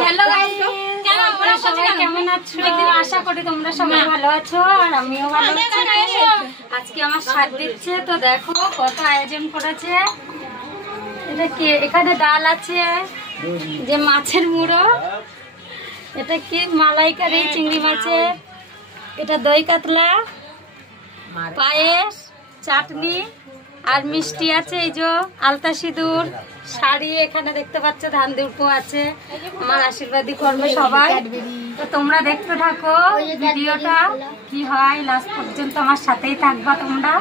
Hello guys, তোমরা সবাই কেমন আছো? আশা করি তোমরা সবাই ভালো আছো আর আমিও ভালো আছি। আজকে আমার সাথ দিচ্ছে, তো দেখো কত আয়োজন করেছে। এটা কি? এখানে ডাল আছে, যে মাছের মুড়ো, এটা কি মালাইকারি চিংড়ি মাছের, এটা দই কাতলা, পায়েস, চাটনি আর মিষ্টি আছে। এই যে আলতা সিঁদুর, শাড়ি এখানে দেখতে পাচ্ছ, ধান দুটো আছে। আমার আশীর্বাদী করবে সবাই, তো তোমরা দেখতে থাকো ভিডিওটা কি হয়, লাস্ট পর্যন্ত আমার সাথেই থাকবা তোমরা।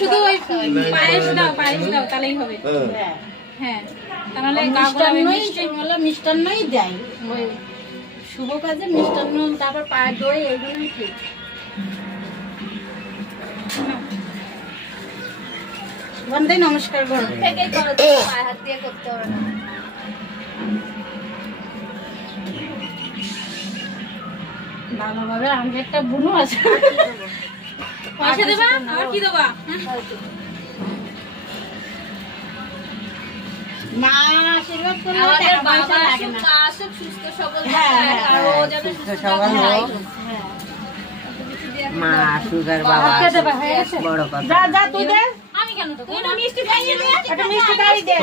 শুধু ওই পায়েস দাও, তাহলেই হবে। হ্যাঁ, তাহলে মিষ্টান্নই দেয়, ওই শুভ কাজে মিষ্টান্ন, তারপর পায়ের দই, এইগুলোই ঠিক। বন্ধে নমস্কার করো, পায়ে হাত দিয়ে করতে হবে না। ভালোভাবে আমি একটা বুনু আছে, পয়সা দেবা আর কি দেবা? মা আশীর্বাদ করলে আমাদের বাবা সুস্থ সবল থাকে, আর ও যেন সুস্থ সবল হয়। মা সুগার বাবা বড় কথা। যা যা তুই দে, আমি কেন দেব? তুই না মিষ্টি খাইয়ে দে, একটা মিষ্টি খাইয়ে দে।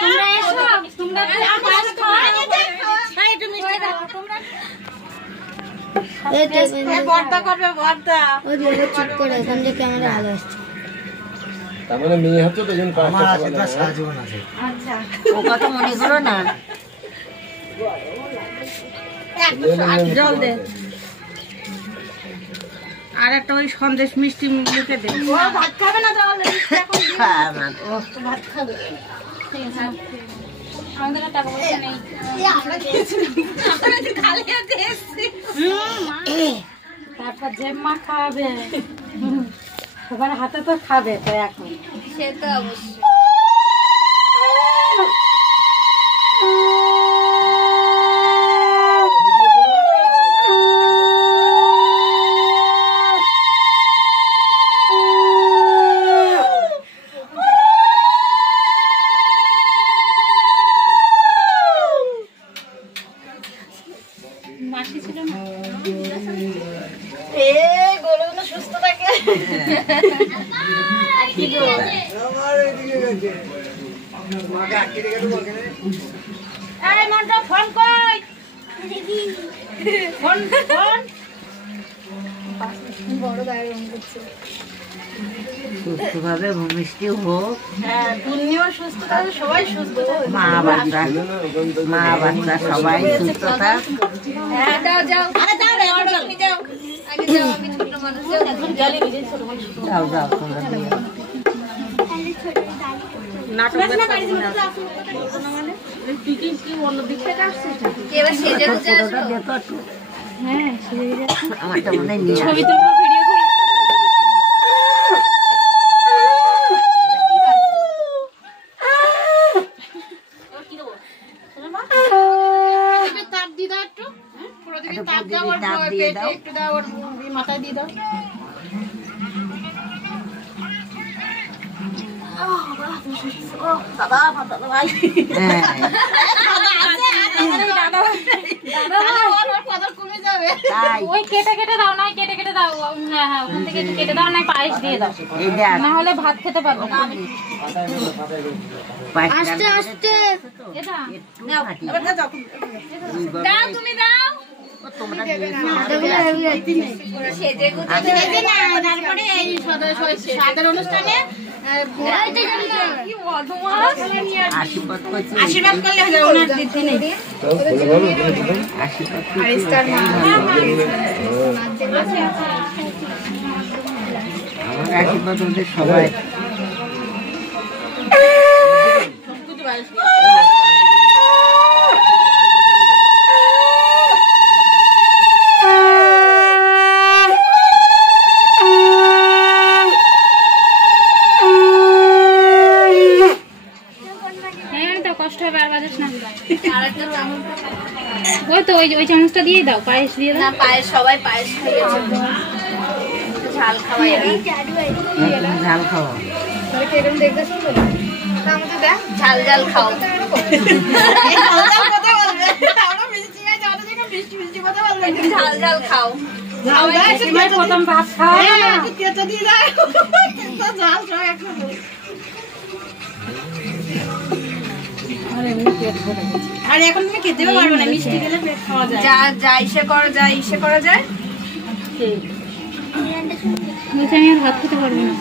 তোমরা এসো, তোমরা পায়েস খাও, খাই একটু মিষ্টি দাও তোমরা। বর্দা করবে, বর্দা ওই বলে চুপ করে, এখন যে ক্যামেরা ভালো আসছে। তার মানে মেয়ে হচ্ছে তো যেন আমার আশীর্বাদ সারা জীবন আছে। আচ্ছা, ও কথা মনে করো না। জল দে, আর একটা ওই সন্দেশ মিষ্টি মুখে দে। ও ভাত খাবে না, জল এখন ও ভাত খাবে। আমাদের টাকা পয়সা নেই, আমরা খালি হাতে এসেছি। তারপর যে মা খাবে, সবার হাতে তো খাবে, তো এখন সে তো অবশ্যই। মাসি ছিল না, সুস্থ থাকে। ফোন কই, ফোন ফোন বড় গায়ে রং করছে। সুস্থভাবে ভূমিষ্ঠি হোক, হ্যাঁ তুমিও সুস্থ থাকো, সবাই সুস্থ, মা বাচ্চা সবাই সুস্থ থাক। হ্যাঁ যাও যাও, আরে যাও রে, তুমি যাও আগে, যাও আমি ছোট মানুষ, যাও এখন জালি ভিজে ছোট মানুষ যাও যাও তোমরা নাটক না বাড়ি যাও না, মানে তুই কি অন্য দিক থেকে আসছিস নাকি? এবার সেজে গুজে আসো। হ্যাঁ সেজে যাচ্ছে, আমারটা মনে হয় নিয়ে ছবি তুলবো, ভিডিও করব। তাপ দিয়ে দাও একটু, পুরো দিকে তাপ দাও, আর পেটে একটু দাও, আর মাথায় দিয়ে দাও। ওই কেটে কেটে দাও, না কেটে কেটে দাও, ওখান থেকে কেটে দাও, না পায়েস দিয়ে দাও, না হলে ভাত খেতে পারবো না। আস্তে আস্তে দাও, তুমি দাও, তারপরে এই সাদের অনুষ্ঠানে আশীর্বাদ করলে ওনার দিতে নেই। আশীর্বাদ ওদের সবাই। কষ্ট হবে আর বাজাস না। ওই তো ওই চামচটা দিয়ে দাও, পায়েস দিয়ে দাও। পায়েস সবাই পায়েস খাইয়েছে, ঝাল খাওয়াই ঝাল খাওয়া ঝাল ঝাল খাও। ঝাল ঝাল খাও। প্রথম ভাত খাওয়া আর এখন তুমি খেতেও পারবে না, মিষ্টি খেলে পেট খাওয়া যায়। যা যা ইসে করা যায়, ইসে করা যায়। বলছি আমি আর ভাত খেতে পারবো না।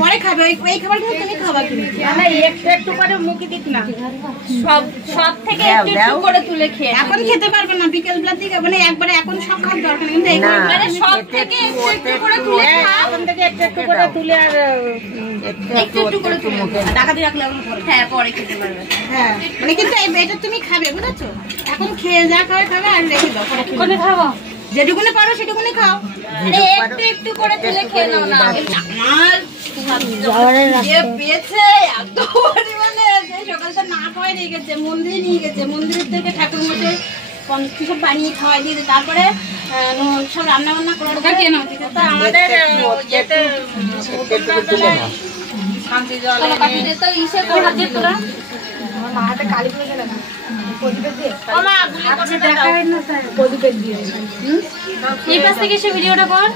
পরে খাবে, ওই খাবার কিন্তু তুমি খাবা কিন্তু। না একটু একটু করে মুখে দিক না, সব থেকে একটু একটু করে তুলে খেয়ে। এখন খেতে পারবে না, বিকেল বেলা দিকে মানে একবারে এখন সব খাওয়ার দরকার নেই, কিন্তু মানে সব থেকে একটু একটু করে তুলে খাও। এখন থেকে একটু একটু করে তুলে আর একটু একটু করে তুলে টাকা দিয়ে রাখলে হ্যাঁ পরে খেতে পারবে। হ্যাঁ মানে কিন্তু এটা তুমি খাবে, বুঝেছো? এখন খেয়ে যা খাবে খাবে আর রেখে দাও, পরে কোনে খাবো? যেটুকুনি পারো সেটুকুনি খাও। আরে একটু একটু করে তুলে খেয়ে নাও না। আমার পেয়েছে এত পরিমাণে সকালটা না খাওয়াই রেখেছে, মন্দিরে নিয়ে গেছে, মন্দিরের থেকে ঠাকুর মশাই সব বানিয়ে খাওয়াই দিয়েছে, তারপরে সব রান্না বান্না করে আমাদের তো ইসে করে হাতে কালী পুজো গেলে না এই পাশ থেকে সে ভিডিওটা কর।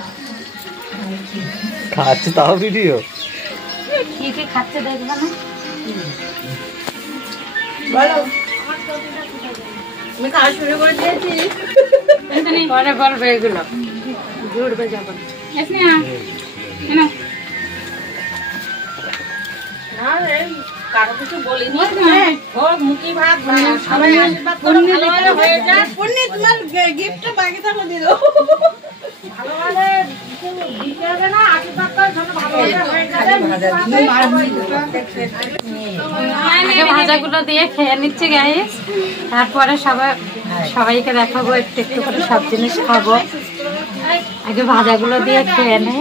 খাচ্ছে তাও ভিডিও কি কি খাচ্ছে দেখবে না? বলো আমি খাওয়া শুরু করে দিয়েছি, পরে বলবে এগুলো জুড়বে যখন। কারো কিছু বলিনি, ও মুখি ভাত সবাই আশীর্বাদ করে ভালোভাবে হয়ে যায়। পুণ্যি তোমার গিফটটা বাকি থাকলে দিয়ে দাও। ভালোভাবে দিতে হবে না, আশীর্বাদ করে যেন ভালোভাবে হয়ে যায়। আগে ভাজাগুলো দিয়ে খেয়ে নিচ্ছি গাইস, তারপরে সবাইকে দেখাবো একটু একটু করে সব জিনিস খাবো। আগে ভাজাগুলো দিয়ে খেয়ে নেই।